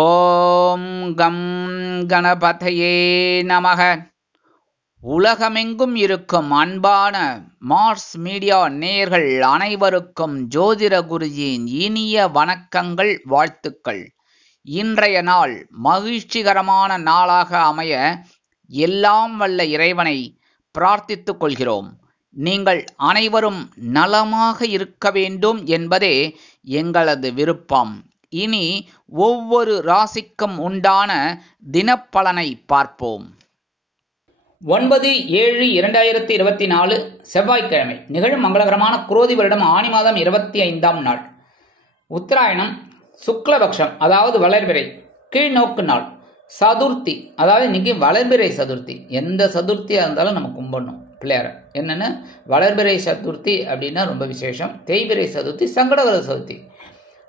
ஓம் come கணபதையே நமக. உலகமெங்கும் இருக்கும் அன்பான மார்ஸ் மீடியா நேயர்கள் அனைவருக்கும் ஜோதிட குருஜியின் இனிய வணக்கங்கள், வாழ்த்துக்கள். இன்றைய நாள் மகிழ்ச்சிகரமான நாளாக அமைய எல்லாம் வல்ல இறைவனை பிரார்த்தித்துக் கொள்கிறோம். நீங்கள் அனைவரும் நலமாக இருக்க வேண்டும் என்பதே எங்களது விருப்பம். இனி ஒவ்வொரு ராசிக்கும் உண்டான தினப்பலனை பார்ப்போம். 9/7/2024 செவ்வாய்க்கிழமை நிகழும் மங்களகரமான குரோதி வருடம் ஆனி மாதம் 25ஆம் நாள், உத்தராயணம், சுக்லபக்ஷம் அதாவது வளர்பிறை, கீழ்நோக்கு நாள், சதுர்த்தி அதாவது இன்னைக்கு வளர்பிறை சதுர்த்தி. எந்த சதுர்த்தியாக இருந்தாலும் நம்ம கும்பிடணும் பிள்ளையார. என்னென்னு வளர்பிறை சதுர்த்தி அப்படின்னா ரொம்ப விசேஷம். தேய்பிறை சதுர்த்தி, சங்கடகர சதுர்த்தி.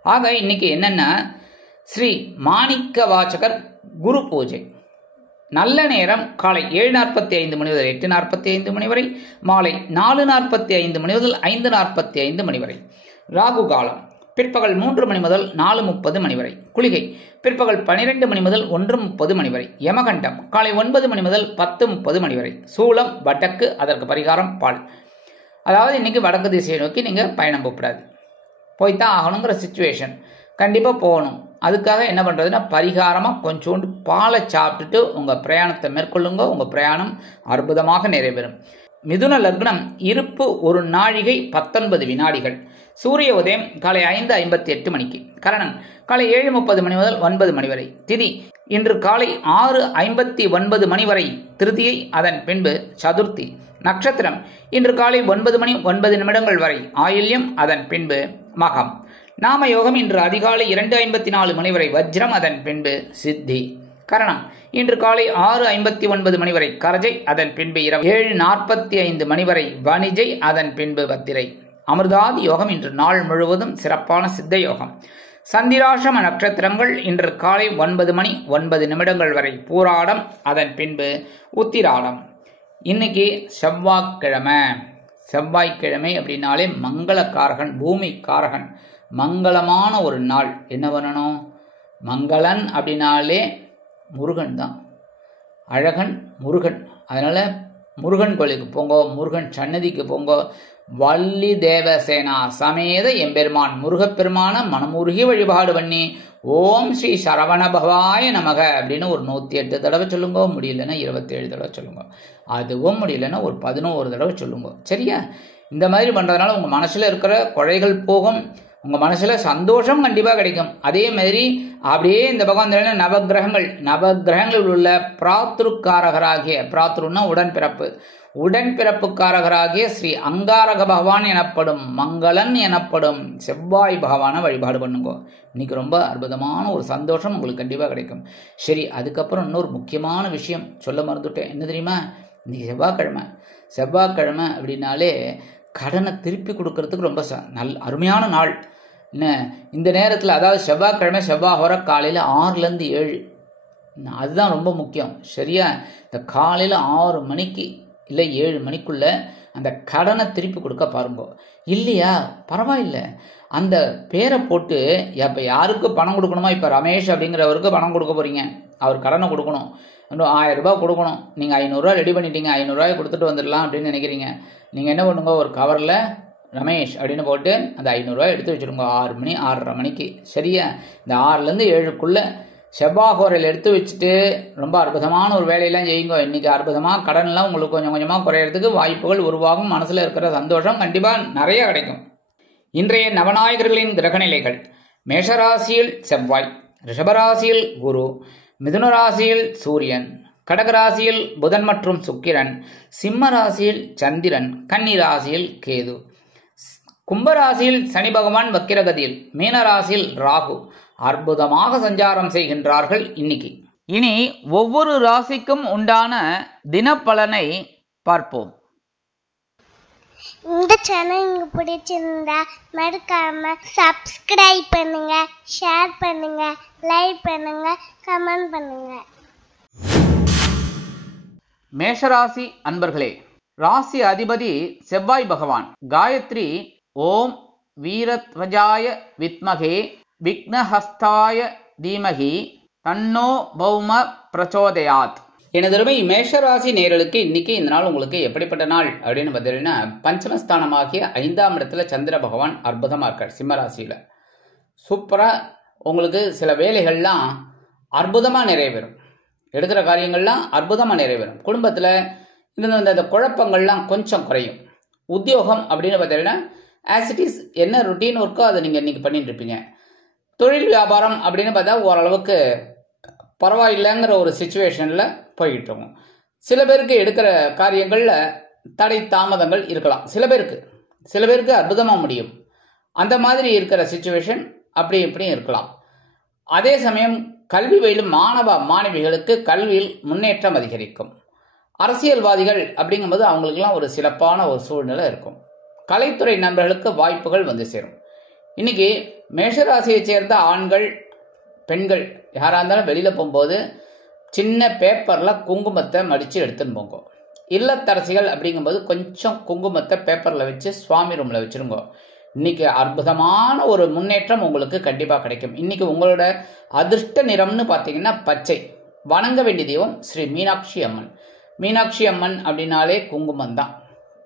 ஆக இன்னைக்கு என்னென்னா ஸ்ரீ மாணிக்க வாசகர் குரு பூஜை. நல்ல நேரம் காலை 7:45 மணி முதல் 8:45 மணி வரை, மாலை 4:45 மணி முதல் 5:45 மணி வரை. ராகு காலம் பிற்பகல் 3 மணி முதல் 4:30 மணி வரை. குளிகை பிற்பகல் 12 மணி முதல் 1:30 மணி வரை. யமகண்டம் காலை 9 மணி முதல் 10:30 மணி வரை. சூலம் வடக்கு, அதற்கு பரிகாரம் பால். அதாவது இன்னைக்கு வடக்கு திசையை நோக்கி நீங்கள் பயணம் போகக்கூடாது, போய்தான் ஆகணுங்கிற சிச்சுவேஷன், கண்டிப்பாக போகணும். அதுக்காக என்ன பண்ணுறதுன்னா பரிகாரமாக கொஞ்சோண்டு பாலை சாப்பிட்டுட்டு உங்கள் பிரயாணத்தை மேற்கொள்ளுங்க. உங்கள் பிரயாணம் அற்புதமாக நிறைவேறும். மிதுன லக்னம், இருப்பு 1 நாழிகை 19 வினாடிகள். சூரிய உதயம் காலை 5:58 மணிக்கு. கரணன் காலை 7:30 மணி முதல் 9 மணி வரை. திதி இன்று காலை 6:59 மணி வரை திருதியை, அதன் பின்பு சதுர்த்தி. நட்சத்திரம் இன்று காலை 9 மணி 9 நிமிடங்கள் வரை ஆயில்யம், அதன் பின்பு மகம். நாம யோகம் இன்று அதிகாலை 2:54 மணி வரை வஜ்ரம், அதன் பின்பு சித்தி. கரணம் இன்று காலை 6:59 மணி வரை கரஜை, அதன் பின்பு இரவு 7:45 மணி வரை வணிஜை, அதன் பின்பு பத்திரை. அமிர்தாதி யோகம் இன்று நாள் முழுவதும் சிறப்பான சித்த யோகம். சந்திராசிரம நட்சத்திரங்கள் இன்று காலை 9 மணி 9 நிமிடங்கள் வரை பூராடம், அதன் பின்பு உத்திராடம். இன்னைக்கு செவ்வாய்க்கிழமை. செவ்வாய்க்கிழமை அப்படின்னாலே மங்களக்காரகன், பூமி காரகன், மங்களமான ஒரு நாள். என்ன பண்ணணும்? மங்களன் அப்படின்னாலே முருகன் தான், அழகன் முருகன். அதனால முருகன் கோயிலுக்கு போங்கோ, முருகன் சன்னதிக்கு போங்கோ. வள்ளி தேவசேனா சமேத எம்பெருமான் முருகப்பெருமான மனமுருகி வழிபாடு பண்ணி ஓம் ஸ்ரீ சரவண பவாய நமக அப்படின்னு ஒரு 108 தடவை சொல்லுங்க. முடியலன்னா 27 தடவை சொல்லுங்க. அதுவும் முடியலன்னா ஒரு 11 தடவை சொல்லுங்க. சரியா? இந்த மாதிரி பண்ணுறதுனால உங்கள் மனசில் இருக்கிற குறைகள் போகும், உங்கள் மனசில் சந்தோஷம் கண்டிப்பாக கிடைக்கும். அதே மாதிரி அப்படியே இந்த பக்கம் நவகிரகங்களில் உள்ள பிராத்ருக்காரகராகிய, பிராத்ருன்னா உடன்பிறப்பு, உடன்பிறப்புக்காரகராகிய ஸ்ரீ அங்காரக பகவான் எனப்படும் மங்களன் எனப்படும் செவ்வாய் பகவானை வழிபாடு பண்ணுங்க. இன்னைக்கு ரொம்ப அற்புதமான ஒரு சந்தோஷம் உங்களுக்கு கண்டிப்பாக கிடைக்கும். சரி, அதுக்கப்புறம் இன்னொரு முக்கியமான விஷயம் சொல்ல மறந்துட்டேன். என்ன தெரியுமா? இன்னைக்கு செவ்வாய்க்கிழமை அப்படின்னாலே கடனை திருப்பி கொடுக்கறதுக்கு ரொம்ப அருமையான நாள். என்ன இந்த நேரத்தில், அதாவது செவ்வாய்க்கிழமை செவ்வாய் காலையில் 6லேருந்து 7, அதுதான் ரொம்ப முக்கியம். சரியா? இந்த காலையில் 6 மணிக்கு இல்லை 7 மணிக்குள்ள அந்த கடனை திருப்பி கொடுக்க பாருங்க. இல்லையா பரவாயில்லை, அந்த பேரை போட்டு இப்போ யாருக்கு பணம் கொடுக்கணுமோ, இப்போ ரமேஷ் அப்படிங்கிறவருக்கு பணம் கொடுக்க போகிறீங்க, அவர் கடனை கொடுக்கணும், 1000 ரூபாய் கொடுக்கணும். நீங்கள் 500 ரூபா ரெடி பண்ணிட்டீங்க, 500 ரூபாய் கொடுத்துட்டு வந்துடலாம் அப்படின்னு நினைக்கிறீங்க. நீங்கள் என்ன பண்ணுங்க, ஒரு கவரில் ரமேஷ் அப்படின்னு போட்டு அந்த 500 ரூபாய் எடுத்து வச்சுருங்க. 6 மணி 6:30 மணிக்கு. சரியா? இந்த 6லேருந்து 7க்குள்ளே செவ்வாய்க்கோரையில் எடுத்து வச்சுட்டு ரொம்ப அற்புதமான ஒரு வேலையெல்லாம் செய்யுங்க. இன்றைக்கி அற்புதமாக கடன்லாம் உங்களுக்கு கொஞ்சம் கொஞ்சமாக குறையிறதுக்கு வாய்ப்புகள் உருவாகும். மனசில் இருக்கிற சந்தோஷம் கண்டிப்பாக நிறைய கிடைக்கும். இன்றைய நவநாயகர்களின் கிரகநிலைகள்: மேஷராசியில் செவ்வாய், ரிஷபராசியில் குரு, மிதுன ராசியில் சூரியன், கடகராசியில் புதன் மற்றும் சுக்கிரன், சிம்ம ராசியில் சந்திரன், கன்னி ராசியில் கேது, கும்பராசியில் சனி பகவான் வக்கிரகதியில், மீனராசியில் ராகு அற்புதமாக சஞ்சாரம் செய்கின்றார்கள். இன்னைக்கு இனி ஒவ்வொரு ராசிக்கும் உண்டான தினப்பலனை பார்ப்போம். இந்த சேனல் உங்களுக்கு பிடிச்சிருந்தா மறக்காம சப்ஸ்கிரைப் பண்ணுங்க, ஷேர் பண்ணுங்க, லைக் பண்ணுங்க, கமெண்ட் பண்ணுங்க. மேஷராசி அன்பர்களே, ராசி அதிபதி செவ்வாய் பகவான். காயத்ரி ஓம் வீரத்வஜாய வித்மகே விக்னஹஸ்தாய தீமஹி தன்னோ பௌம பிரச்சோதயாத். எனதருமை மேஷராசி நேயர்களுக்கு இன்னைக்கு இந்த நாள் உங்களுக்கு எப்படிப்பட்ட நாள் அப்படின்னு பார்த்தீங்கன்னா, பஞ்சமஸ்தானமாகிய 5ஆம் இடத்துல சந்திர பகவான் அற்புதமா இருக்கார் சிம்மராசியில. சூப்பரா உங்களுக்கு சில வேலைகள்லாம் அற்புதமா நிறைவேறும். எடுக்கிற காரியங்கள்லாம் அற்புதமா நிறைவேறும். குடும்பத்துல இந்த குழப்பங்கள்லாம் கொஞ்சம் குறையும். உத்தியோகம் அப்படின்னு பார்த்தீங்கன்னா ஆஸ் இட் இஸ் என்ன ருட்டீன் ஒர்க்கோ அதை நீங்கள் இன்னைக்கு பண்ணிட்டு இருப்பீங்க. தொழில் வியாபாரம் அப்படின்னு பார்த்தா ஓரளவுக்கு பரவாயில்லைங்கிற ஒரு சுச்சுவேஷனில் போய்கிட்டு இருக்கும். சில பேருக்கு எடுக்கிற காரியங்களில் தடை தாமதங்கள் இருக்கலாம். சில பேருக்கு அற்புதமாக முடியும். அந்த மாதிரி இருக்கிற சுச்சுவேஷன் அப்படி இப்படியும் இருக்கலாம். அதே சமயம் கல்வி பயிலும் மாணவ மாணவிகளுக்கு கல்வியில் முன்னேற்றம் அதிகரிக்கும். அரசியல்வாதிகள் அப்படிங்கும்போது அவங்களுக்கெல்லாம் ஒரு சிறப்பான ஒரு சூழ்நிலை இருக்கும். கலைத்துறை நண்பர்களுக்கு வாய்ப்புகள் வந்து சேரும். இன்னைக்கு மேஷராசியை சேர்ந்த ஆண்கள் பெண்கள் யாராக இருந்தாலும் வெளியில் போகும்போது சின்ன பேப்பரில் குங்குமத்தை மடித்து எடுத்துன்னு போங்க. இல்லத்தரசிகள் அப்படிங்கும்போது கொஞ்சம் குங்குமத்தை பேப்பரில் வச்சு சுவாமி ரூமில் வச்சுருங்க. இன்னைக்கு அற்புதமான ஒரு முன்னேற்றம் உங்களுக்கு கண்டிப்பாக கிடைக்கும். இன்னைக்கு உங்களோட அதிர்ஷ்ட நிறம்னு பார்த்தீங்கன்னா பச்சை. வணங்க வேண்டிய தெய்வம் ஸ்ரீ மீனாட்சி அம்மன். மீனாட்சி அம்மன் அப்படின்னாலே குங்குமம் தான்,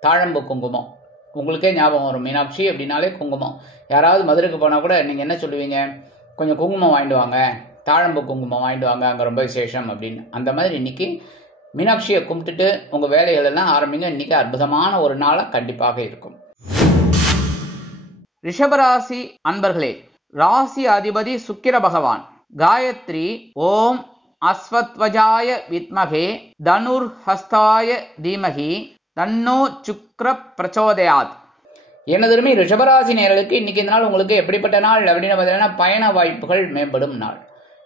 தாழம்பு குங்குமம். உங்களுக்கே ஞாபகம் வரும், மீனாட்சி அப்படின்னாலே குங்குமம். யாராவது மதுரைக்கு போனால் கூட நீங்கள் என்ன சொல்லுவீங்க, கொஞ்சம் குங்குமம் வாங்கிட்டு வாங்க, தாழம்பு குங்குமம் வாங்கிட்டு வாங்க, அங்கே ரொம்ப விசேஷம் அப்படின்னு. அந்த மாதிரி இன்னைக்கு மீனாட்சியை கும்பிட்டுட்டு உங்கள் வேலைகள் எல்லாம் ஆரம்பிங்க. இன்னைக்கு அற்புதமான ஒரு நாளாக கண்டிப்பாக இருக்கும். ரிஷபராசி அன்பர்களே, ராசி அதிபதி சுக்கிர பகவான். காயத்ரி ஓம் அஸ்வத்வஜாய வித்மகே தனுர் ஹஸ்தாய தீமகி தன்னோ சுக்ர பிரச்சோதயாத். எனதுமே ரிஷபராசி நேயர்களுக்கு இன்னைக்கு இந்த நாள் உங்களுக்கு எப்படிப்பட்ட நாள் அப்படின்னு பார்த்தீங்கன்னா, பயண வாய்ப்புகள் மேம்படும் நாள்.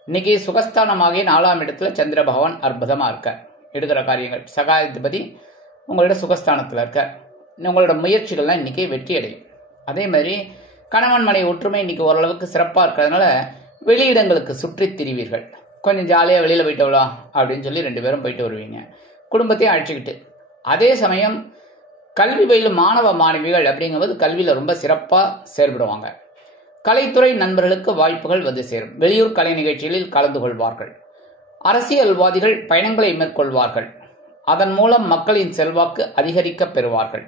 இன்னைக்கு சுகஸ்தானமாகிய 4ஆம் இடத்துல சந்திர பகவான் அற்புதமா இருக்கார். எடுக்கிற காரியங்கள் சகாயாதிபதி உங்களோட சுகஸ்தானத்தில் இருக்கார். உங்களோட முயற்சிகள்லாம் இன்னைக்கு வெற்றி அடையும். அதே மாதிரி கணவன் மனை ஒற்றுமை இன்னைக்கு ஓரளவுக்கு சிறப்பாக இருக்கிறதுனால வெளியிடங்களுக்கு சுற்றி திரிவீர்கள். கொஞ்சம் ஜாலியாக வெளியில் போயிட்டு வரலாம் அப்படின்னு சொல்லி 2 பேரும் போயிட்டு வருவீங்க, குடும்பத்தையும் அழைச்சிக்கிட்டு. அதே சமயம் கல்வி பயிலும் மாணவ மாணவிகள் அப்படிங்கும்போது கல்வியில் ரொம்ப சிறப்பாக செயல்படுவாங்க. கலைத்துறை நண்பர்களுக்கு வாய்ப்புகள் வந்து சேரும். வெளியூர் கலை நிகழ்ச்சிகளில் கலந்து கொள்வார்கள். அரசியல்வாதிகள் பயணங்களை மேற்கொள்வார்கள். அதன் மூலம் மக்களின் செல்வாக்கு அதிகரிக்க பெறுவார்கள்.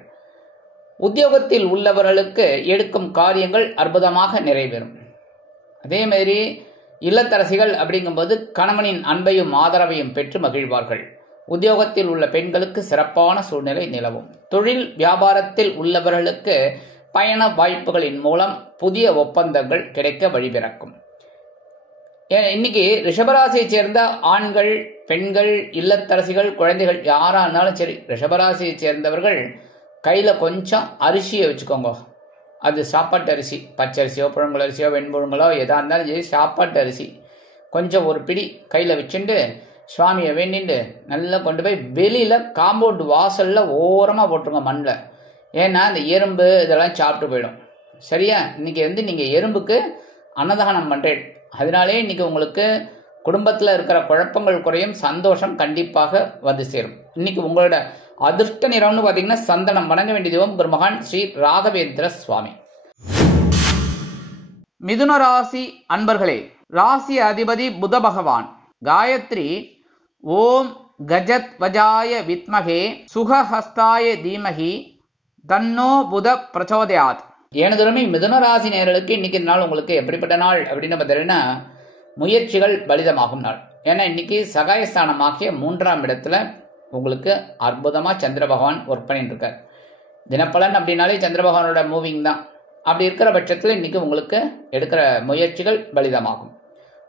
உத்தியோகத்தில் உள்ளவர்களுக்கு எடுக்கும் காரியங்கள் அற்புதமாக நிறைவேறும். அதே மாதிரி இல்லத்தரசிகள் அப்படிங்கும்போது கணவனின் அன்பையும் ஆதரவையும் பெற்று மகிழ்வார்கள். உத்தியோகத்தில் உள்ள பெண்களுக்கு சிறப்பான சூழ்நிலை நிலவும். தொழில் வியாபாரத்தில் உள்ளவர்களுக்கு பயண வாய்ப்புகளின் மூலம் புதிய ஒப்பந்தங்கள் கிடைக்க வழிபிறக்கும். இன்னைக்கு ரிஷபராசியை சேர்ந்த ஆண்கள் பெண்கள் இல்லத்தரசிகள் குழந்தைகள் யாரா இருந்தாலும் சரி, ரிஷபராசியை சேர்ந்தவர்கள் கையில் கொஞ்சம் அரிசியை வச்சுக்கோங்க. அது சாப்பாட்டு அரிசி, பச்சரிசியோ புழுங்கல் அரிசியோ வெண்புழுங்கலோ எதாக இருந்தாலும் சரி, சாப்பாட்டு அரிசி கொஞ்சம் ஒரு பிடி கையில் வச்சுட்டு சுவாமியை வேண்டிட்டு நல்லா கொண்டு போய் வெளியில் காம்பவுண்ட் வாசலில் ஓரமாக போட்டுருங்க மண்ணில். ஏன்னா இந்த எறும்பு இதெல்லாம் சாப்பிட்டு போயிடும். சரியா? இன்னைக்கு நீங்கள் எறும்புக்கு அன்னதானம் பண்ணுறேன். அதனாலே இன்னைக்கு உங்களுக்கு குடும்பத்தில் இருக்கிற குழப்பங்கள் குறையும், சந்தோஷம் கண்டிப்பாக வந்து சேரும். இன்னைக்கு உங்களோட அதிர்ஷ்ட நிறம்னு பார்த்தீங்கன்னா சந்தனம். வணங்க வேண்டிய தெய்வம் குருமகான் ஸ்ரீ ராகவேந்திர சுவாமி. மிதுன ராசி அன்பர்களே, ராசி அதிபதி புத பகவான். காயத்ரி ஓம் கஜத் வஜாய வித்மகே சுகஹஸ்தாய தீமகி தன்னோ புத பிரச்சோதயாத். எனதுமே மிதுன ராசி நேயர்களுக்கு இன்னைக்கு நாள் உங்களுக்கு எப்படிப்பட்ட நாள் அப்படின்னு பார்த்தீங்கன்னா, முயற்சிகள் பலிதமாகும் நாள். ஏன்னா இன்னைக்கு சகாயஸ்தானமாகிய 3ஆம் இடத்துல உங்களுக்கு அற்புதமாக சந்திர பகவான் ஒர்க் பண்ணிட்டு இருக்கார். தினப்பலன் அப்படின்னாலே சந்திர பகவானோட மூவிங் தான். அப்படி இருக்கிற பட்சத்தில் இன்னைக்கு உங்களுக்கு எடுக்கிற முயற்சிகள் பலிதமாகும்.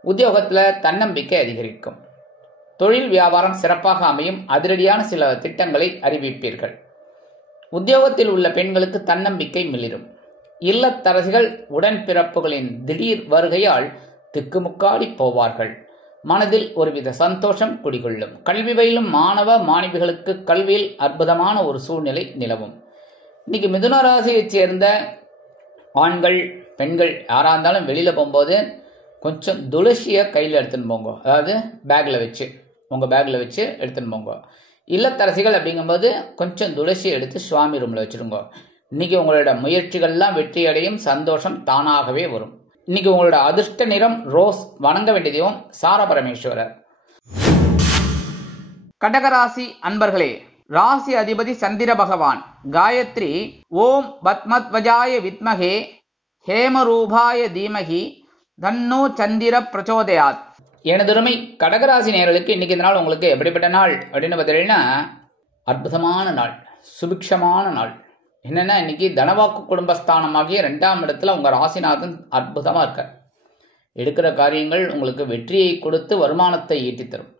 உத்தியோகத்தில் தன்னம்பிக்கை அதிகரிக்கும். தொழில் வியாபாரம் சிறப்பாக அமையும். அதிரடியான சில திட்டங்களை அறிவிப்பீர்கள். உத்தியோகத்தில் உள்ள பெண்களுக்கு தன்னம்பிக்கை மிளிரும். இல்லத்தரசிகள் உடன்பிறப்புகளின் திடீர் வருகையால் திக்குமுக்காடி போவார்கள். மனதில் ஒருவித சந்தோஷம் குடிகொள்ளும். கல்வி பயிலும் மாணவ மாணவிகளுக்கு கல்வியில் அற்புதமான ஒரு சூழ்நிலை நிலவும். இன்னைக்கு மிதுன ராசியைச் சேர்ந்த ஆண்கள் பெண்கள் யாராக இருந்தாலும் வெளியில் போகும்போது கொஞ்சம் துளசியை கையில் எடுத்துன்னு போங்க. அதாவது உங்கள் பேக்கில் வச்சு எடுத்துன்னு போங்க. இல்லத்தரசிகள் அப்படிங்கும்போது கொஞ்சம் துளசியை எடுத்து சுவாமி ரூமில் வச்சுருங்க. இன்னைக்கு உங்களோட முயற்சிகள்லாம் வெற்றி அடையும். சந்தோஷம் தானாகவே வரும். இன்னைக்கு உங்களோட அதிர்ஷ்ட நிறம் ரோஸ். வணங்க வேண்டிய தெய்வம் சார பரமேஸ்வரர். கடகராசி அன்பர்களே, ராசி அதிபதி சந்திர பகவான். காயத்ரி ஓம் பத்மத்வஜாய வித்மகே ஹேமரூபாய தீமகி தன்னோ சந்திர பிரச்சோதயாத். எனதுரிமை கடகராசி நேயர்களுக்கு இன்னைக்கு இந்த நாள் உங்களுக்கு எப்படிப்பட்ட நாள் அப்படின்னு பார்த்தீங்கன்னா, அற்புதமான நாள், சுபிக்ஷமான நாள். என்னன்னா, இன்னைக்கு தனவாக்கு குடும்பஸ்தானமாகிய 2ஆம் இடத்துல உங்க ராசிநாதன் அற்புதமா இருக்கார். எடுக்கிற காரியங்கள் உங்களுக்கு வெற்றியை கொடுத்து வருமானத்தை ஈட்டி தரும்.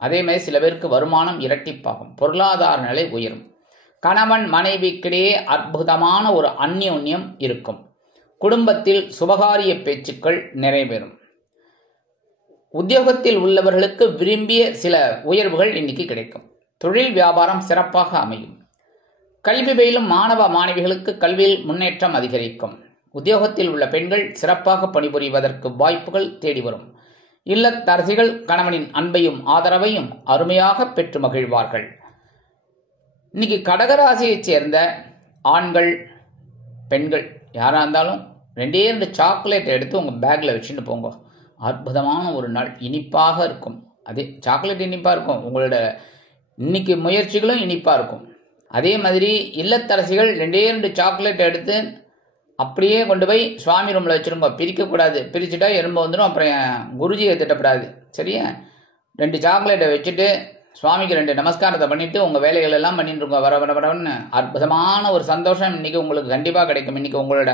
அதே மாதிரி சில பேருக்கு வருமானம் இரட்டிப்பாகும், பொருளாதார நிலை உயரும், கணவன் மனைவிக்கிடையே அற்புதமான ஒரு அந்யோன்யம் இருக்கும், குடும்பத்தில் சுபகாரிய பேச்சுக்கள் நிறைவேறும், உத்தியோகத்தில் உள்ளவர்களுக்கு விரும்பிய சில உயர்வுகள் இன்னைக்கு கிடைக்கும், தொழில் வியாபாரம் சிறப்பாக அமையும், கல்வி பயிலும் மாணவ மாணவிகளுக்கு கல்வியில் முன்னேற்றம் அதிகரிக்கும், உத்தியோகத்தில் உள்ள பெண்கள் சிறப்பாக பணிபுரிவதற்கு வாய்ப்புகள் தேடி வரும், இல்லத்தரசிகள் கணவனின் அன்பையும் ஆதரவையும் அருமையாக பெற்று மகிழ்வார்கள். இன்னைக்கு கடகராசியைச் சேர்ந்த ஆண்கள் பெண்கள் யாராக இருந்தாலும் 2 சாக்லேட் எடுத்து உங்கள் பேக்கில் வச்சுட்டு போங்க. அற்புதமான ஒரு நாள், இனிப்பாக இருக்கும். அதே சாக்லேட் இனிப்பாக இருக்கும், உங்களோட இன்னைக்கு முயற்சிகளும் இனிப்பாக இருக்கும். அதே மாதிரி இல்லத்தரசிகள் 2 சாக்லேட் எடுத்து அப்படியே கொண்டு போய் சுவாமி ரூமில் வச்சுருங்க. பிரிக்கக்கூடாது, பிரிச்சுட்டா எறும்பு வந்துடும், அப்புறம் குருஜியை திட்டப்படாது. சரியா? 2 சாக்லேட்டை வச்சுட்டு சுவாமிக்கு 2 நமஸ்காரத்தை பண்ணிவிட்டு உங்கள் வேலைகள் எல்லாம் பண்ணிட்டு இருக்கோம். வர வர வரன்னு அற்புதமான ஒரு சந்தோஷம் இன்றைக்கி உங்களுக்கு கண்டிப்பாக கிடைக்கும். இன்றைக்கி உங்களோட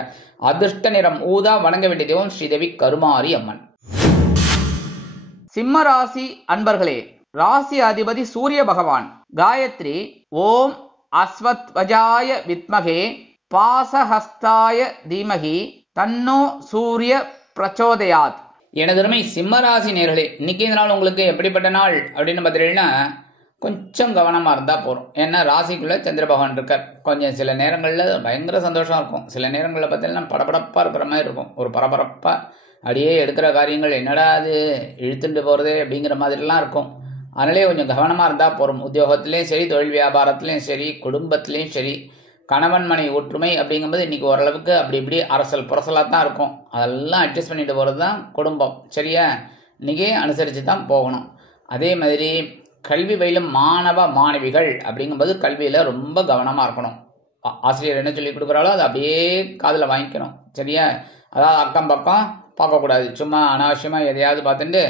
அதிர்ஷ்ட நிறம் ஊதா. வணங்க வேண்டிய தெய்வம் ஸ்ரீதேவி கருமாரி அம்மன். சிம்ம ராசி அன்பர்களே, ராசி அதிபதி சூரிய பகவான். காயத்ரி ஓம் அஸ்வத்வஜாய வித்மகே பாசஹஸ்தாய தீமகி தன்னோ சூரிய பிரச்சோதயாத். எனதருமை சிம்மராசி நேர்களே, இன்னைக்கு இந்த நாள் உங்களுக்கு எப்படிப்பட்ட நாள் அப்படின்னு பார்த்தீங்கன்னா, கொஞ்சம் கவனமாக இருந்தால் போகிறோம். ஏன்னா ராசிக்குள்ளே சந்திர பகவான் இருக்கார். கொஞ்சம் சில நேரங்களில் பயங்கர சந்தோஷம் இருக்கும், சில நேரங்களில் பார்த்தீங்கன்னா படபடப்பாக இருக்கிற மாதிரி இருக்கும். ஒரு பரபரப்பாக அப்படியே எடுக்கிற காரியங்கள் என்னடா அது இழுத்துட்டு போகிறதே அப்படிங்கிற மாதிரிலாம் இருக்கும். அதனாலே கொஞ்சம் கவனமாக இருந்தால் போகிறோம். உத்தியோகத்துலேயும் சரி, தொழில் வியாபாரத்துலேயும் சரி, குடும்பத்துலேயும் சரி, கணவன் மனைவி ஒற்றுமை அப்படிங்கும்போது இன்றைக்கி ஓரளவுக்கு அப்படி இப்படி அரசல் புரசலாக தான் இருக்கும். அதெல்லாம் அட்ஜஸ்ட் பண்ணிட்டு போகிறது தான் குடும்பம். சரியா? இன்றைக்கி அனுசரித்து தான் போகணும். அதே மாதிரி கல்வி பயிலும் மாணவ மாணவிகள் அப்படிங்கும்போது கல்வியில் ரொம்ப கவனமாக இருக்கணும். ஆசிரியர் என்ன சொல்லி கொடுக்குறாலோ அதை அப்படியே காதில் வாங்கிக்கணும். சரியா? அதாவது அக்கம் பக்கம் பார்க்கக்கூடாது. சும்மா அனாவசியமாக எதையாவது பார்த்துட்டு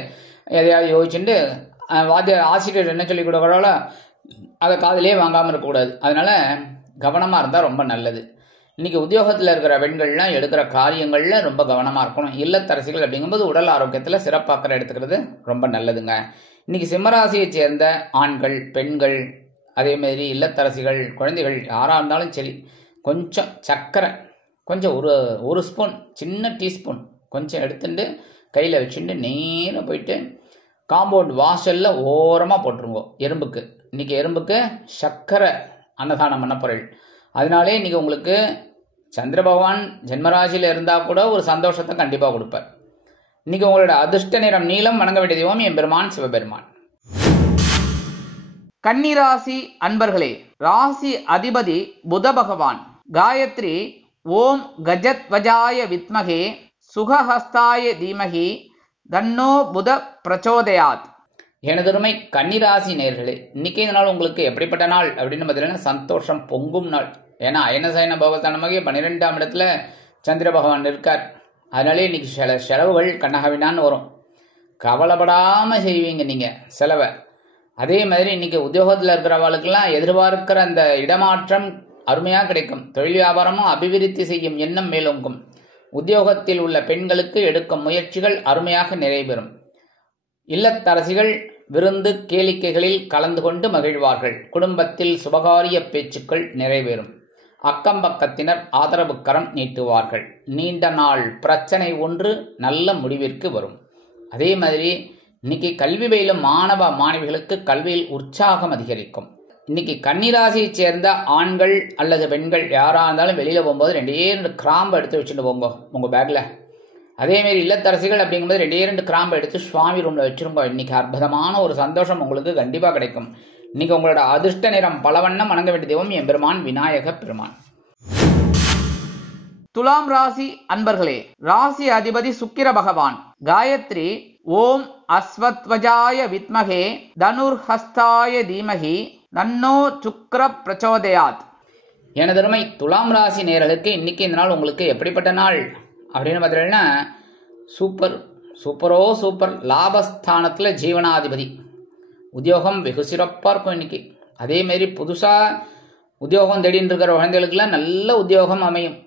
எதையாவது யோசிச்சுட்டு ஆசிரியர் என்ன சொல்லி கொடுக்குறாலோ அதை காதிலே வாங்காமல் இருக்கக்கூடாது. அதனால் கவனமாக இருந்தால் ரொம்ப நல்லது. இன்றைக்கி உத்தியோகத்தில் இருக்கிற பெண்கள்லாம் எடுக்கிற காரியங்களில் ரொம்ப கவனமாக இருக்கணும். இல்லத்தரசிகள் அப்படிங்கும்போது உடல் ஆரோக்கியத்தில் சிறப்பாக்கிற எடுத்துக்கிறது ரொம்ப நல்லதுங்க. இன்றைக்கி சிம்மராசியைச் சேர்ந்த ஆண்கள் பெண்கள் அதேமாதிரி இல்லத்தரசிகள் குழந்தைகள் யாராக இருந்தாலும் சரி, கொஞ்சம் சர்க்கரை கொஞ்சம் ஒரு ஸ்பூன், சின்ன டீஸ்பூன் கொஞ்சம் எடுத்துட்டு கையில் வச்சுட்டு நேராக போயிட்டு காம்பவுண்ட் வாசலில் ஓரமாக போட்டுருங்கோ எறும்புக்கு. இன்றைக்கி எறும்புக்கு சர்க்கரை அன்னதானம் பண்ண பொருள். அதனாலே இன்றைக்கி உங்களுக்கு சந்திர பகவான் ஜென்மராசியில் இருந்தால் கூட ஒரு சந்தோஷத்தை கண்டிப்பாக கொடுப்பார். இன்றைக்கி உங்களோட அதிர்ஷ்ட நிறம் நீலம். வணங்க வேண்டிய தெய்வம் எம்பெருமான் சிவபெருமான். கன்னிராசி அன்பர்களே, ராசி அதிபதி புத பகவான். காயத்ரி ஓம் கஜத்வஜாய வித்மகே சுகஹஸ்தாய தீமகி தன்னோ புத பிரச்சோதயாத். எனதொருமை கன்னிராசி நேர்களே, இன்னைக்கு இந்த நாள் உங்களுக்கு எப்படிப்பட்ட நாள் அப்படின்னு பார்த்தீங்கன்னா, சந்தோஷம் பொங்கும் நாள். ஏன்னா அயனசயன பகவஸ்தானமாக 12ஆம் இடத்துல சந்திர பகவான் இருக்கார். அதனாலே இன்னைக்கு சில செலவுகள் கண்ணகவினான்னு வரும். கவலைப்படாமல் செய்வீங்க நீங்கள் செலவை. அதே மாதிரி இன்னைக்கு உத்தியோகத்தில் இருக்கிறவர்களுக்கெல்லாம் எதிர்பார்க்கிற அந்த இடமாற்றம் அருமையாக கிடைக்கும். தொழில் வியாபாரமும் அபிவிருத்தி செய்யும் எண்ணம் மேலோங்கும். உத்தியோகத்தில் உள்ள பெண்களுக்கு எடுக்கும் முயற்சிகள் அருமையாக நிறைவேறும். இல்லத்தரசிகள் விருந்து கேளிக்கைகளில் கலந்து கொண்டு மகிழ்வார்கள். குடும்பத்தில் சுபகாரிய பேச்சுக்கள் நிறைவேறும். அக்கம்பக்கத்தினர் ஆதரவு கரம் நீட்டுவார்கள். நீண்ட நாள் பிரச்சனை ஒன்று நல்ல முடிவிற்கு வரும். அதே மாதிரி இன்னைக்கு கல்வி பயிலும் மாணவ மாணவிகளுக்கு கல்வியில் உற்சாகம் அதிகரிக்கும். இன்னைக்கு கன்னிராசியை சேர்ந்த ஆண்கள் அல்லது பெண்கள் யாராக இருந்தாலும் வெளியில் போகும்போது 2 கிராம்பு எடுத்து வச்சுட்டு போங்க உங்கள் பேக்கில். அதேமாரி இல்லத்தரசிகள் அப்படிங்கும்போது 2 கிராம்பு எடுத்து சுவாமி ரூமில் வச்சுருங்க. இன்னைக்கு அற்புதமான ஒரு சந்தோஷம் உங்களுக்கு கண்டிப்பாக கிடைக்கும். இன்னைக்கு உங்களோட அதிர்ஷ்ட நிறம் பலவண்ணம். வணங்க வேண்டிய தெய்வம் எம்பெருமான் விநாயக பெருமான். துலாம் ராசி அன்பர்களே, ராசி அதிபதி சுக்கிர பகவான். காயத்ரி ஓம் அஸ்வத்வஜாய வித்மகே தனுர்ஹஸ்தாய தீமகி தன்னோ சுக்கிர பிரச்சோதயாத். எனதருமை துலாம் ராசி நேயர்களுக்கு இன்னைக்கு இந்த நாள் உங்களுக்கு எப்படிப்பட்ட நாள் அப்படின்னு பார்த்தீங்கன்னா, சூப்பர் லாபஸ்தானத்தில் ஜீவனாதிபதி. உத்தியோகம் வெகு சிறப்பாக இருக்கும் இன்னைக்கு. அதேமாரி புதுசாக உத்தியோகம் தேடின்னு இருக்கிற குழந்தைகளுக்கெல்லாம் நல்ல உத்தியோகம் அமையும்.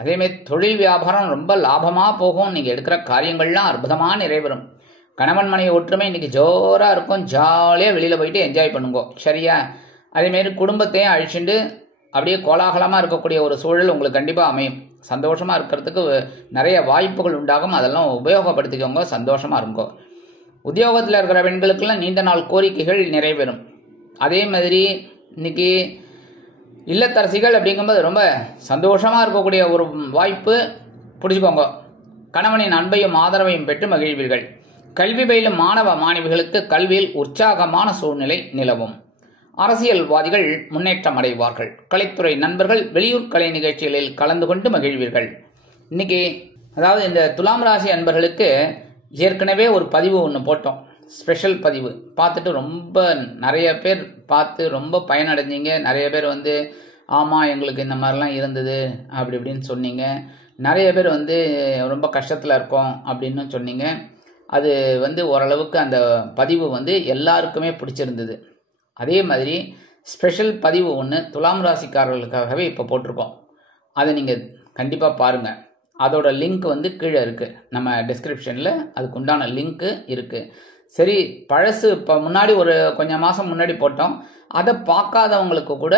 அதேமாரி தொழில் வியாபாரம் ரொம்ப லாபமாக போகும். நீங்கள் எடுக்கிற காரியங்கள்லாம் அற்புதமாக நிறைவேறும். கணவன் மனைவி ஒற்றுமை இன்னைக்கு ஜோராக இருக்கும். ஜாலியாக வெளியில் போயிட்டு என்ஜாய் பண்ணுங்க, சரியா? அதேமாரி குடும்பத்தையும் அழிச்சுட்டு அப்படியே கோலாகலமாக இருக்கக்கூடிய ஒரு சூழல் உங்களுக்கு கண்டிப்பாக அமையும். சந்தோஷமாக இருக்கிறதுக்கு நிறைய வாய்ப்புகள் உண்டாகும். அதெல்லாம் உபயோகப்படுத்திக்கோங்க, சந்தோஷமாக இருங்கோ. உத்தியோகத்தில் இருக்கிற பெண்களுக்கெல்லாம் நீண்ட நாள் கோரிக்கைகள் நிறைவேறும். அதே மாதிரி இன்னைக்கு இல்லத்தரசிகள் அப்படிங்கும்போது ரொம்ப சந்தோஷமாக இருக்கக்கூடிய ஒரு வாய்ப்பு பிடிச்சிக்கோங்க. கணவனின் அன்பையும் ஆதரவையும் பெற்று மகிழ்வீர்கள். கல்வி பயிலும் மாணவ மாணவிகளுக்கு கல்வியில் உற்சாகமான சூழ்நிலை நிலவும். அரசியல்வாதிகள் முன்னேற்றம் அடைவார்கள். கலைத்துறை நண்பர்கள் வெளியூர் கலை நிகழ்ச்சிகளில் கலந்து கொண்டு மகிழ்வீர்கள். இன்னைக்கு அதாவது இந்த துலாம் ராசி அன்பர்களுக்கு ஏற்கனவே ஒரு பதிவு ஒன்று போட்டோம், ஸ்பெஷல் பதிவு. பார்த்துட்டு ரொம்ப நிறைய பேர் பார்த்து ரொம்ப பயனடைஞ்சிங்க. நிறைய பேர் ஆமாம் எங்களுக்கு இந்த மாதிரிலாம் இருந்தது அப்படி இப்படின்னு சொன்னீங்க. நிறைய பேர் ரொம்ப கஷ்டத்தில் இருக்கோம் அப்படின்னு சொன்னீங்க. அது ஓரளவுக்கு அந்த பதிவு எல்லாருக்குமே பிடிச்சிருந்தது. அதே மாதிரி ஸ்பெஷல் பதிவு ஒன்று துலாம் ராசிக்காரர்களுக்காகவே இப்போ போட்டிருக்கோம். அதை நீங்கள் கண்டிப்பாக பாருங்கள். அதோட லிங்க் கீழே இருக்குது, நம்ம டிஸ்கிரிப்ஷனில் அதுக்கு உண்டான லிங்க்கு இருக்குது. சரி, பழசு இப்போ முன்னாடி ஒரு கொஞ்சம் மாதம் முன்னாடி போட்டோம். அதை பார்க்காதவங்களுக்கு கூட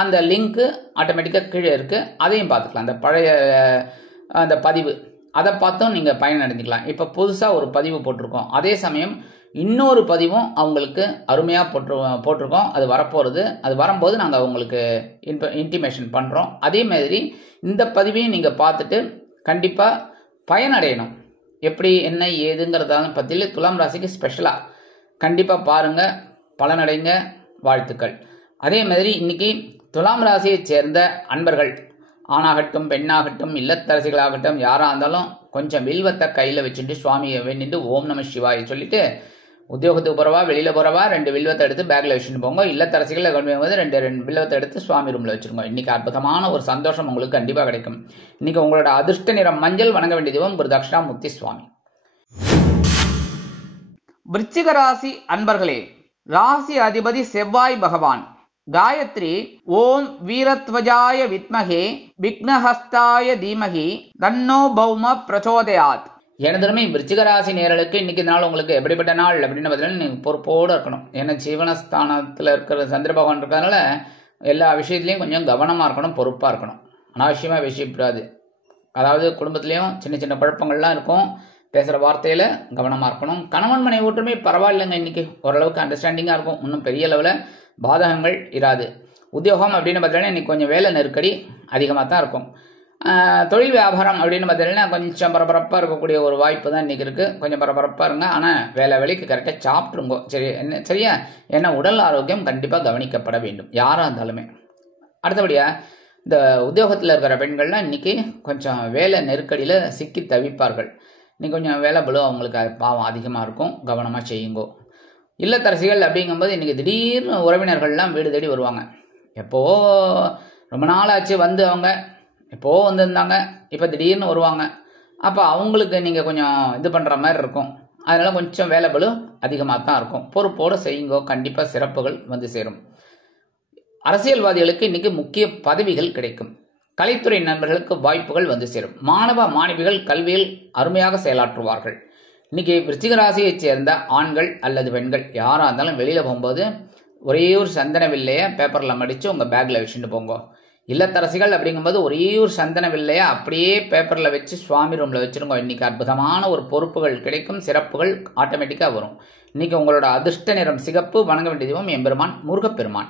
அந்த லிங்க்கு ஆட்டோமேட்டிக்காக கீழே இருக்குது, அதையும் பார்த்துக்கலாம். அந்த பழைய அந்த பதிவு அதை பார்த்தும் நீங்கள் பயனடைஞ்சிக்கலாம். இப்போ புதுசாக ஒரு பதிவு போட்டிருக்கோம். அதே சமயம் இன்னொரு பதிவும் அவங்களுக்கு அருமையாக போட்டிருக்கோம். அது வரப்போகிறது. அது வரும்போது நாங்கள் அவங்களுக்கு இன்டிமேஷன் பண்ணுறோம். அதே மாதிரி இந்த பதிவையும் நீங்கள் பார்த்துட்டு கண்டிப்பாக பயனடையணும். எப்படி என்ன ஏதுங்கிறதான பற்றியில் துலாம் ராசிக்கு ஸ்பெஷலாக கண்டிப்பாக பாருங்கள், பலனடைங்க, வாழ்த்துக்கள். அதே மாதிரி இன்னைக்கு துலாம் ராசியைச் சேர்ந்த அன்பர்கள், ஆணாகட்டும் பெண்ணாகட்டும் இல்லத்தரசிகளாகட்டும் யாராக இருந்தாலும் கொஞ்சம் வில்வத்தை கையில் வச்சுட்டு சுவாமியை வேண்டிட்டு ஓம் நம சிவாயை சொல்லிட்டு உத்தியோகத்துக்கு போகிறவா வெளியில் போகிறவா 2 வில்வத்தை எடுத்து பேக்கில் வச்சுட்டு போங்க. இல்லத்தரசிகளை கொண்டு போகும்போது 2 வில்வத்தை எடுத்து சுவாமி ரூமில் வச்சுருங்க. இன்றைக்கி அற்புதமான ஒரு சந்தோஷம் உங்களுக்கு கண்டிப்பாக கிடைக்கும். இன்றைக்கி உங்களோட அதிர்ஷ்ட நிறம் மஞ்சள். வணங்க வேண்டிய தெய்வம் குரு தட்சிணாமூர்த்தி சுவாமி. விருச்சிக ராசி அன்பர்களே, ராசி அதிபதி செவ்வாய் பகவான். காயத்ரி ஓம் வீரத்வஜாய வித்மகே விக்னஹஸ்தாய தீமகி தன்னோ பௌம பிரச்சோதயாத். எனதுமே விருச்சிக ராசி நேயர்களுக்கு இன்னைக்கு நாள் உங்களுக்கு எப்படிப்பட்ட நாள் அப்படின்னு பார்த்தீங்கன்னா, நீங்கள் பொறுப்போடு இருக்கணும். ஏன்னா ஜீவனஸ்தானத்தில் இருக்கிற சந்திர பகவான் இருக்கிறதுனால எல்லா விஷயத்துலையும் கொஞ்சம் கவனமாக இருக்கணும், பொறுப்பாக இருக்கணும். அனாவசியமாக விஷயப்படாது. அதாவது குடும்பத்துலேயும் சின்ன சின்ன குழப்பங்கள்லாம் இருக்கும். பேசுகிற வார்த்தையில் கவனமாக இருக்கணும். கணவன் மனைவி ஒற்றுமை பரவாயில்லைங்க, இன்றைக்கி ஓரளவுக்கு அண்டர்ஸ்டாண்டிங்காக இருக்கும். இன்னும் பெரிய லெவலில் பாதகங்கள் இராது. உத்தியோகம் அப்படின்னு பார்த்தீங்கன்னா இன்றைக்கி கொஞ்சம் வேலை நெருக்கடி அதிகமாக தான் இருக்கும். தொழில் வியாபாரம் அப்படின்னு பார்த்தீங்கன்னா கொஞ்சம் பரபரப்பாக இருக்கக்கூடிய ஒரு வாய்ப்பு தான் இன்றைக்கி இருக்குது. கொஞ்சம் பரபரப்பாக இருங்க, ஆனால் வேலைக்கு கரெக்டாக சாப்பிட்ருங்கோ, சரி என்ன சரியா? ஏன்னா உடல் ஆரோக்கியம் கண்டிப்பாக கவனிக்கப்பட வேண்டும், யாராக இருந்தாலுமே. அடுத்தபடியாக இந்த உத்தியோகத்தில் இருக்கிற பெண்கள்லாம் இன்றைக்கி கொஞ்சம் வேலை நெருக்கடியில் சிக்கி தவிப்பார்கள். இன்றைக்கி கொஞ்சம் வேலை பளு அவங்களுக்கு பாவம் அதிகமாக இருக்கும், கவனமாக செய்யுங்கோ. இல்லத்தரசிகள் அப்படிங்கும்போது இன்றைக்கி திடீர்னு உறவினர்கள்லாம் வீடு தேடி வருவாங்க. எப்போவோ ரொம்ப நாளாச்சு அவங்க எப்போவோ வந்திருந்தாங்க, இப்போ திடீர்னு வருவாங்க. அப்போ அவங்களுக்கு நீங்கள் கொஞ்சம் இது பண்ணுற மாதிரி இருக்கும். அதனால் கொஞ்சம் வேலை பளு அதிகமாக தான் இருக்கும். பொறுப்போடு செய்யுங்கோ, கண்டிப்பாக சிறப்புகள் சேரும். அரசியல்வாதிகளுக்கு இன்றைக்கி முக்கிய பதவிகள் கிடைக்கும். கலைத்துறை நண்பர்களுக்கு வாய்ப்புகள் சேரும். மாணவ மாணவிகள் கல்வியில் அருமையாக செயலாற்றுவார்கள். இன்றைக்கி விருச்சிக ராசியைச் சேர்ந்த ஆண்கள் அல்லது பெண்கள் யாராக இருந்தாலும் வெளியில் போகும்போது ஒரே ஒரு சந்தன வில்லையை பேப்பரில் மடித்து உங்கள் பேக்கில் வச்சுட்டு போங்க. இல்லத்தரசிகள் அப்படிங்கும்போது ஒரே ஒரு சந்தன வில்லையை அப்படியே பேப்பரில் வச்சு சுவாமி ரூமில் வச்சுருங்க. இன்றைக்கி அற்புதமான ஒரு பொறுப்புகள் கிடைக்கும், சிறப்புகள் ஆட்டோமேட்டிக்காக வரும். இன்றைக்கி உங்களோட அதிர்ஷ்ட நிறம் சிகப்பு. வணங்க வேண்டிய தெய்வம் எம்பெருமான் முருகப்பெருமான்.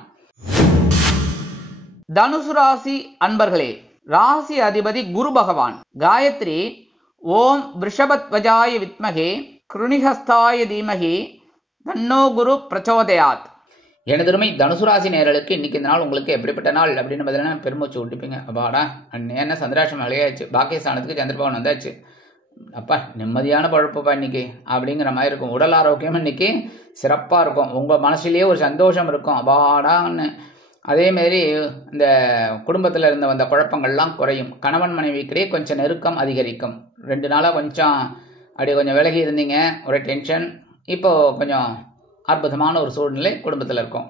தனுசு ராசி அன்பர்களே, ராசி அதிபதி குரு பகவான். காயத்ரி ஓம் விருஷபத்வஜாய வித்மகே கிருணிஹஸ்தாய தீமகி தன்னோ குரு பிரச்சோதயாத். எனதருமை தனுசு ராசி நேயர்களுக்கு இன்னைக்கு இந்த நாள் உங்களுக்கு எப்படிப்பட்ட நாள் அப்படின்னு பார்த்தீங்கன்னா பெருமூச்சு விட்டுப்பீங்க. அப்பாடா என்ன சந்திராஷ்டமம் விளையாச்சு, பாக்கியஸ்தானத்துக்கு சந்திரபவன் வந்தாச்சு, அப்பா நிம்மதியான பழப்பப்பா இன்னைக்கு அப்படிங்கிற மாதிரி இருக்கும். உடல் ஆரோக்கியம் இன்னைக்கு சிறப்பாக இருக்கும். உங்கள் மனசுலேயே ஒரு சந்தோஷம் இருக்கும் அப்பாடான்னு. அதேமாரி இந்த குடும்பத்தில் இருந்து வந்த குழப்பங்கள்லாம் குறையும். கணவன் மனைவிக்கிடையே கொஞ்சம் நெருக்கம் அதிகரிக்கும். 2 நாளாக கொஞ்சம் அப்படியே கொஞ்சம் விலகி இருந்தீங்க, ஒரு டென்ஷன். இப்போது கொஞ்சம் அற்புதமான ஒரு சூழ்நிலை குடும்பத்தில் இருக்கும்.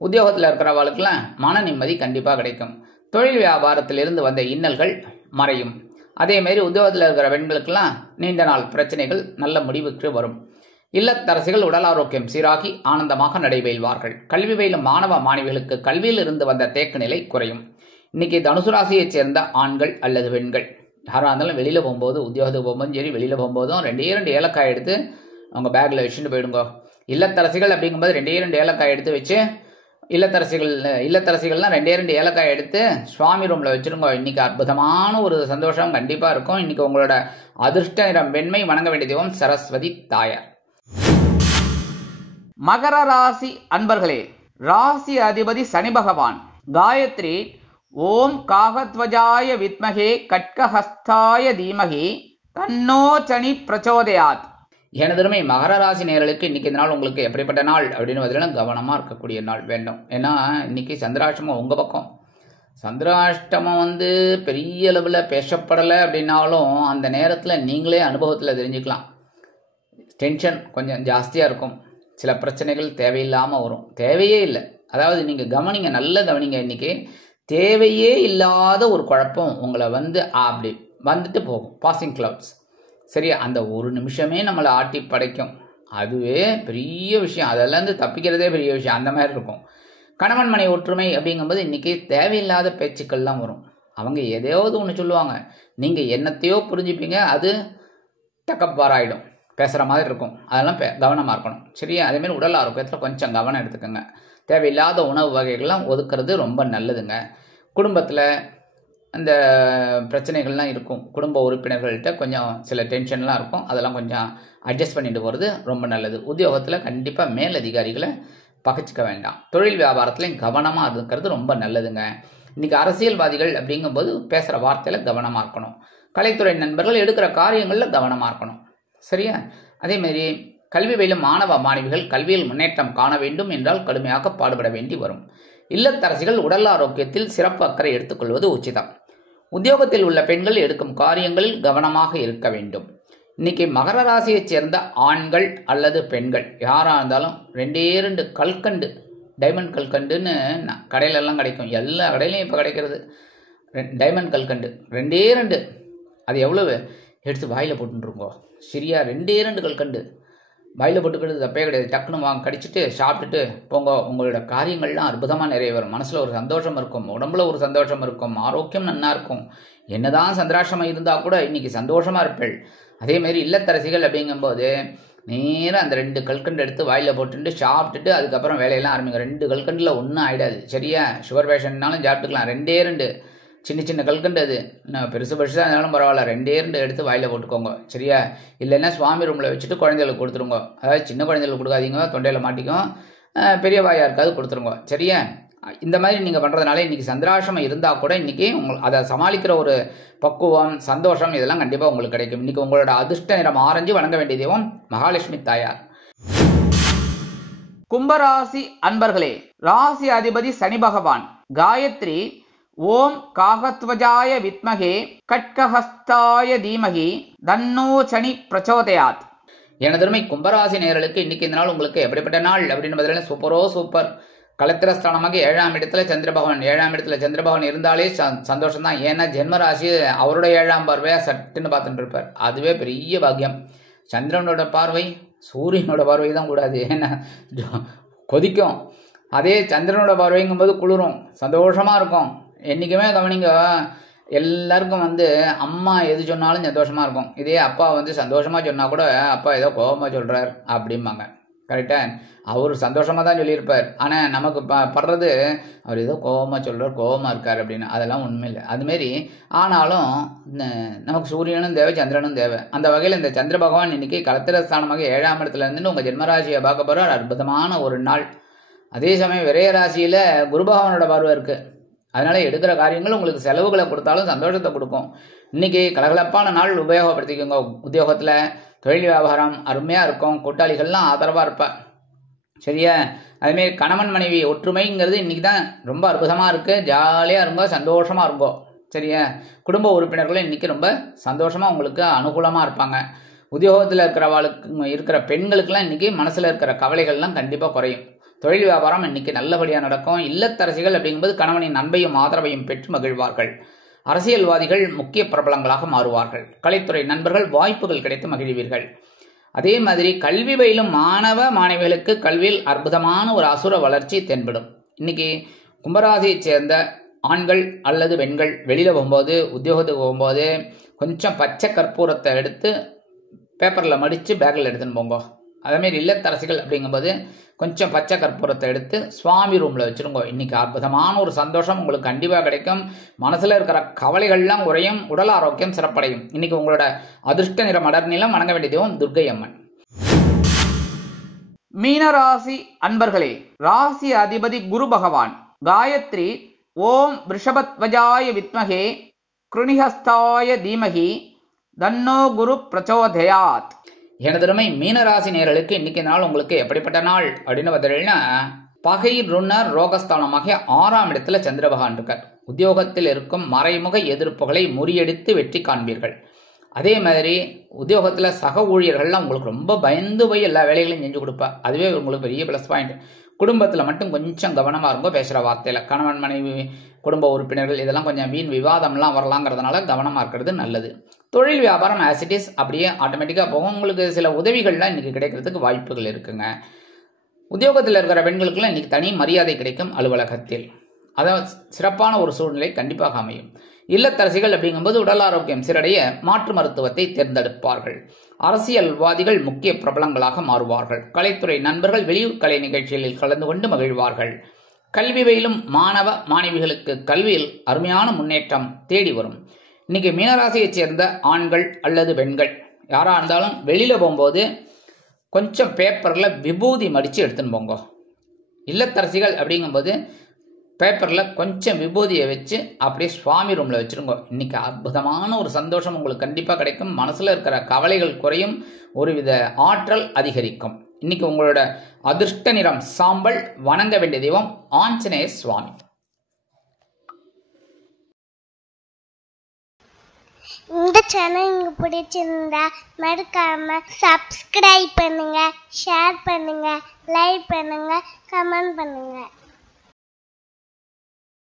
உத்தியோகத்தில் இருக்கிறவர்களுக்கெல்லாம் மன நிம்மதி கண்டிப்பாக கிடைக்கும். தொழில் வியாபாரத்திலிருந்து வந்த இன்னல்கள் மறையும். அதேமாரி உத்தியோகத்தில் இருக்கிற பெண்களுக்கெல்லாம் நீண்ட நாள் பிரச்சனைகள் நல்ல முடிவுக்கு வரும். இல்லத்தரசிகள் உடல் ஆரோக்கியம் சீராகி ஆனந்தமாக நடைபெறுவார்கள். கல்வி பயிலும் மாணவ மாணவிகளுக்கு கல்வியில் இருந்து வந்த தேக்க நிலை குறையும். இன்னைக்கு தனுசு ராசியைச் சேர்ந்த ஆண்கள் அல்லது பெண்கள் யாராக இருந்தாலும் வெளியில் போகும்போது, உத்தியோகத்துக்கு போகும்போதும் சரி, வெளியில் போகும்போதும் 2 ஏலக்காய் எடுத்து அவங்க பேக்கில் வச்சுட்டு போயிடுங்க. இல்லத்தரசிகள் அப்படிங்கும்போது 2 ஏலக்காய் எடுத்து வச்சு, இல்லத்தரசிகள்லாம் 2 ஏலக்காய் எடுத்து சுவாமி ரூமில் வச்சுருங்க. இன்னைக்கு அற்புதமான ஒரு சந்தோஷம் கண்டிப்பாக இருக்கும். இன்னைக்கு உங்களோட அதிர்ஷ்ட நிறம் வெண்மை. வணங்க வேண்டிய தெய்வம் சரஸ்வதி தாயார். மகர ராசி அன்பர்களே, ராசி அதிபதி சனி பகவான். காயத்ரி ஓம் காகத்வஜாய வித்மகே கட்கஹஸ்தாய தீமகி தன்னோ சனி பிரச்சோதயாத். எனதருமை மகர ராசி நேயர்களுக்கு இன்னைக்கு இந்த நாள் உங்களுக்கு எப்படிப்பட்ட நாள் அப்படின்னு பார்த்தீங்கன்னா கவனமாக இருக்கக்கூடிய நாள் வேண்டும். ஏன்னா இன்னைக்கு சந்திராஷ்டமம் உங்கள் பக்கம். சந்திராஷ்டமம் பெரிய அளவில் பேசப்படலை அப்படின்னாலும் அந்த நேரத்தில் நீங்களே அனுபவத்தில் தெரிஞ்சுக்கலாம். டென்ஷன் கொஞ்சம் ஜாஸ்தியாக இருக்கும். சில பிரச்சனைகள் தேவையில்லாமல் வரும். தேவையே இல்லை, அதாவது நீங்கள் கவனிங்க, நல்ல கவனிங்க. இன்றைக்கி தேவையே இல்லாத ஒரு குழப்பம் உங்களை அப்படி வந்துட்டு போகும். பாசிங் கிளவுட்ஸ் சரியா, அந்த ஒரு நிமிஷமே நம்மளை ஆட்டி படைக்கும். அதுவே பெரிய விஷயம். அதெல்லாம் தப்பிக்கிறதே பெரிய விஷயம். அந்த மாதிரி இருக்கும். கணவன் மனை ஒற்றுமை அப்படிங்கும்போது இன்றைக்கி தேவையில்லாத பேச்சுக்கள்லாம் வரும். அவங்க எதையாவது ஒன்று சொல்லுவாங்க, நீங்கள் என்னத்தையோ புரிஞ்சுப்பீங்க, அது டக்கப்பாராயிடும், பேசுகிற மாதிரி இருக்கும். அதெல்லாம் கவனமாக இருக்கணும் சரியா. அதேமாதிரி உடல் ஆரோக்கியத்தில் கொஞ்சம் கவனம் எடுத்துக்கோங்க. தேவையில்லாத உணவு வகைகள்லாம் ஒதுக்குறது ரொம்ப நல்லதுங்க. குடும்பத்தில் அந்த பிரச்சனைகள்லாம் இருக்கும். குடும்ப உறுப்பினர்கள்ட்ட கொஞ்சம் சில டென்ஷன்லாம் இருக்கும். அதெல்லாம் கொஞ்சம் அட்ஜஸ்ட் பண்ணிட்டு போகிறது ரொம்ப நல்லது. உத்தியோகத்தில் கண்டிப்பாக மேலதிகாரிகளை பகைச்சிக்க வேண்டாம். தொழில் வியாபாரத்துலையும் கவனமாக இருக்கிறது ரொம்ப நல்லதுங்க. இன்றைக்கி அரசியல்வாதிகள் அப்படிங்கும்போது பேசுகிற வார்த்தையில் கவனமாக இருக்கணும். கலைத்துறை நண்பர்கள் எடுக்கிற காரியங்களில் கவனமாக இருக்கணும் சரியா. அதேமாரி கல்வி பயிலும் மாணவ மாணவிகள் கல்வியில் முன்னேற்றம் காண வேண்டும் என்றால் கடுமையாக பாடுபட வேண்டி வரும். இல்லத்தரசிகள் உடல் ஆரோக்கியத்தில் சிறப்பு அக்கறை எடுத்துக்கொள்வது உச்சிதம். உத்தியோகத்தில் உள்ள பெண்கள் எடுக்கும் காரியங்களில் கவனமாக இருக்க வேண்டும். இன்னைக்கு மகர ராசியைச் சேர்ந்த ஆண்கள் அல்லது பெண்கள் யாராக இருந்தாலும் 2 கல்கண்டு, டைமண்ட் கல்கண்டுன்னு கடையிலெல்லாம் கிடைக்கும். எல்லா கடையிலையும் இப்போ கிடைக்கிறது டைமண்ட் கல்கண்டு. 2 அது எவ்வளவு எடுத்து வாயில் போட்டுருங்கோ சரியா. 2 கல்கண்டு வாயில் போட்டுக்கிறது தப்பே கிடையாது. டக்குன்னு கடிச்சிட்டு சாப்பிட்டுட்டு போங்க. உங்களோட காரியங்கள்லாம் அற்புதமாக நிறைவேறும். மனசில் ஒரு சந்தோஷம் இருக்கும், உடம்புல ஒரு சந்தோஷம் இருக்கும், ஆரோக்கியம் நல்லா இருக்கும். என்னதான் சந்திராஷ்டமம் இருந்தால் கூட இன்னைக்கு சந்தோஷமாக இருப்பேள். அதேமாரி இல்லத்தரசிகள் அப்படிங்கும்போது நேராக அந்த 2 கல்கண்டு எடுத்து வாயில் போட்டுட்டு சாப்பிட்டுட்டு அதுக்கப்புறம் வேலையெல்லாம் ஆரம்பிங்க. 2 கல்கண்டில் ஒன்றும் ஆகிடாது சரியா. சுகர் பேஷண்ட்னாலும் சாப்பிட்டுக்கலாம். 2 சின்ன கல்கண்டு, அது பெருசாக இருந்தாலும் பரவாயில்ல, 2 எடுத்து வாயில் போட்டுக்கோங்க சரியா. இல்லைன்னா சுவாமி ரூமில் வச்சுட்டு குழந்தைகளுக்கு கொடுத்துருங்க. அதாவது சின்ன குழந்தைகளுக்கு கொடுக்காதீங்க, தொண்டையில் மாட்டிக்கும். பெரிய வாயாக இருக்காது, கொடுத்துருங்க சரியா. இந்த மாதிரி நீங்கள் பண்ணுறதுனால இன்றைக்கி சந்திராஷ்டமம் இருந்தால் கூட இன்றைக்கி அதை சமாளிக்கிற ஒரு பக்குவம், சந்தோஷம் இதெல்லாம் கண்டிப்பாக உங்களுக்கு கிடைக்கும். இன்றைக்கி உங்களோட அதிர்ஷ்ட நிறம் ஆரஞ்சு. வணங்க வேண்டிய தெய்வம் மகாலட்சுமி தாயார். கும்பராசி அன்பர்களே, ராசி அதிபதி சனி பகவான். காயத்ரி ஓம் காகத்வஜாய வித்மகே கட்கஹஸ்தாய தீமகி தன்னோ சனி பிரச்சோதயாத். எனதருமை கும்பராசி நேயர்களுக்கு இன்னைக்கு இந்த நாள் உங்களுக்கு எப்படிப்பட்ட நாள் அப்படின்னு பார்த்தீங்கன்னா சூப்பர். கலத்திரஸ்தானமாக 7ஆம் இடத்துல சந்திரபகவான். 7ஆம் இடத்துல சந்திரபகவான் இருந்தாலே சந்தோஷம் தான். ஏன்னா ஜென்மராசி அவருடைய 7ஆம் பார்வையாக சட்டுன்னு பார்த்துட்டு இருப்பார். அதுவே பெரிய பாக்கியம். சந்திரனோட பார்வை சூரியனோட பார்வை தான் கூடாது, ஏன்னா கொதிக்கும். அதே சந்திரனோட பார்வைங்கும்போது குளிரும், சந்தோஷமாக இருக்கும். என்றைக்குமே கவனிங்க, எல்லாருக்கும் அம்மா எது சொன்னாலும் சந்தோஷமாக இருக்கும். இதே அப்பா சந்தோஷமாக சொன்னால் கூட அப்பா ஏதோ கோபமாக சொல்கிறார் அப்படிம்பாங்க கரெக்டாக. அவர் சந்தோஷமாக தான் சொல்லியிருப்பார், ஆனால் நமக்கு படுறது அவர் ஏதோ கோபமாக சொல்கிறார், கோபமாக இருக்கார் அப்படின்னு. அதெல்லாம் உண்மை இல்லை. அதுமாரி ஆனாலும் நமக்கு சூரியனும் தேவை, சந்திரனும் தேவை. அந்த வகையில் இந்த சந்திர பகவான் இன்னைக்கு கலத்திரஸ்தானமாக 7ஆம் இடத்துல இருந்துன்னு உங்கள் ஜென்மராசியை பார்க்க போகிறார். அற்புதமான ஒரு நாள். அதே சமயம் விரைய ராசியில் குரு பகவானோட பார்வை இருக்குது. அதனால் எடுக்கிற காரியங்கள் உங்களுக்கு செலவுகளை கொடுத்தாலும் சந்தோஷத்தை கொடுக்கும். இன்றைக்கி கலகலப்பான நாள் உபயோகப்படுத்திக்கோங்க. உத்தியோகத்தில் தொழில் வியாபாரம் அருமையாக இருக்கும். கூட்டாளிகள்லாம் ஆதரவாக இருப்பேன். சரியா? அதுமாரி கணவன் மனைவி ஒற்றுமைங்கிறது இன்றைக்கி தான் ரொம்ப அற்புதமாக இருக்குது. ஜாலியாக இருங்கோ, சந்தோஷமாக இருங்கோ. சரியா? குடும்ப உறுப்பினர்களும் இன்றைக்கி ரொம்ப சந்தோஷமாக உங்களுக்கு அனுகூலமாக இருப்பாங்க. உத்தியோகத்தில் இருக்கிற பெண்களுக்கெல்லாம் இன்றைக்கி மனசில் இருக்கிற கவலைகள்லாம் கண்டிப்பாக குறையும். தொழில் வியாபாரம் இன்றைக்கி நல்லபடியாக நடக்கும். இல்லத்தரசிகள் அப்படிங்கும்போது கணவனின் அன்பையும் ஆதரவையும் பெற்று மகிழ்வார்கள். அரசியல்வாதிகள் முக்கிய பிரபலங்களாக மாறுவார்கள். கலைத்துறை நண்பர்கள் வாய்ப்புகள் கிடைத்து மகிழ்வீர்கள். அதே மாதிரி கல்வி பயிலும் மாணவ மாணவிகளுக்கு கல்வியில் அற்புதமான ஒரு அசுர வளர்ச்சி தென்படும். இன்னைக்கு கும்பராசியை சேர்ந்த ஆண்கள் அல்லது பெண்கள் வெளியில் போகும்போது, உத்தியோகத்துக்கு போகும்போது கொஞ்சம் பச்சை கற்பூரத்தை எடுத்து பேப்பரில் மடித்து பேக்கில் எடுத்துன்னு போங்க. அதேமாரி இல்லத்தரசிகள் அப்படிங்கும்போது கொஞ்சம் பச்சை கற்பூரத்தை எடுத்து சுவாமி ரூமில் வச்சுருங்கோ. இன்றைக்கி அற்புதமான ஒரு சந்தோஷம் உங்களுக்கு கண்டிப்பாக கிடைக்கும். மனசில் இருக்கிற கவலைகள்லாம் குறையும். உடல் ஆரோக்கியம் சிறப்படையும். இன்றைக்கி உங்களோட அதிர்ஷ்ட நிற மலர் நிலம் வணங்க வேண்டிய தெய்வம் துர்க்கை அம்மன். மீனராசி அன்பர்களே, ராசி அதிபதி குரு பகவான். காயத்ரி ஓம் ரிஷபத்வஜாய வித்மகே கிருணிஹஸ்தாய தீமகி தன்னோ குரு பிரச்சோதயாத். எனதருமை மீனராசி நேயர்களுக்கு இன்னைக்கு நாள் உங்களுக்கு எப்படிப்பட்ட நாள் அப்படின்னு பார்த்தீங்கன்னா, பகை ருணர் ரோகஸ்தானமாக 6ஆம் இடத்துல சந்திர பகவான் இருக்கார். உத்தியோகத்தில் இருக்கும் மறைமுக எதிர்ப்புகளை முறியடித்து வெற்றி காண்பீர்கள். அதே மாதிரி உத்தியோகத்தில் சக ஊழியர்கள்லாம் உங்களுக்கு ரொம்ப பயந்து போய் எல்லா வேலைகளையும் செஞ்சு கொடுப்பா. அதுவே உங்களுக்கு பெரிய ப்ளஸ் பாயிண்ட். குடும்பத்தில் மட்டும் கொஞ்சம் கவனமாக இருக்கும். பேசுகிற வார்த்தையில் கணவன் மனைவி குடும்ப உறுப்பினர்கள் இதெல்லாம் கொஞ்சம் வீண் விவாதம்லாம் வரலாங்கிறதுனால கவனமாக இருக்கிறது நல்லது. தொழில் வியாபாரம் ஆஸ் இட் இஸ் அப்படியே ஆட்டோமேட்டிக்காக போகும். உங்களுக்கு சில உதவிகள்லாம் இன்றைக்கி கிடைக்கிறதுக்கு வாய்ப்புகள் இருக்குங்க. உத்தியோகத்தில் இருக்கிற பெண்களுக்கெல்லாம் இன்றைக்கி தனி மரியாதை கிடைக்கும் அலுவலகத்தில். அதாவது சிறப்பான ஒரு சூழ்நிலை கண்டிப்பாக அமையும். இல்லத்தரசிகள் அப்படிங்கும்போது உடல் ஆரோக்கியம் சீரடைய மாற்று மருத்துவத்தை தேர்ந்தெடுப்பார்கள். அரசியல்வாதிகள் முக்கிய பிரபலங்களாக மாறுவார்கள். கலைத்துறை நண்பர்கள் வெளியூர் கலை நிகழ்ச்சிகளில் கலந்து கொண்டு மகிழ்வார்கள். கல்வி பயிலும் மாணவ மாணவிகளுக்கு கல்வியில் அருமையான முன்னேற்றம் தேடி வரும். இன்னைக்கு மீனராசியைச் சேர்ந்த ஆண்கள் அல்லது பெண்கள் யாராக இருந்தாலும் வெளியில் போகும்போது கொஞ்சம் பேப்பரில் விபூதி மடித்து எடுத்துன்னு போங்க. இல்லத்தரசிகள் அப்படிங்கும்போது பேப்பரில் கொஞ்சம் விபூதியை வச்சு அப்படியே சுவாமி ரூமில் வச்சுருங்க. இன்றைக்கி அற்புதமான ஒரு சந்தோஷம் உங்களுக்கு கண்டிப்பாக கிடைக்கும். மனசில் இருக்கிற கவலைகள் குறையும். ஒருவித ஆற்றல் அதிகரிக்கும். இன்றைக்கி உங்களோட அதிர்ஷ்ட நிறம் சாம்பல். வணங்க வேண்டிய தெய்வம் ஆஞ்சநேய சுவாமி. இந்த சேனல் உங்களுக்கு பிடிச்சிருந்தா மறக்காம சப்ஸ்கிரைப் பண்ணுங்க, ஷேர் பண்ணுங்க, லைக் பண்ணுங்க, கமெண்ட் பண்ணுங்க.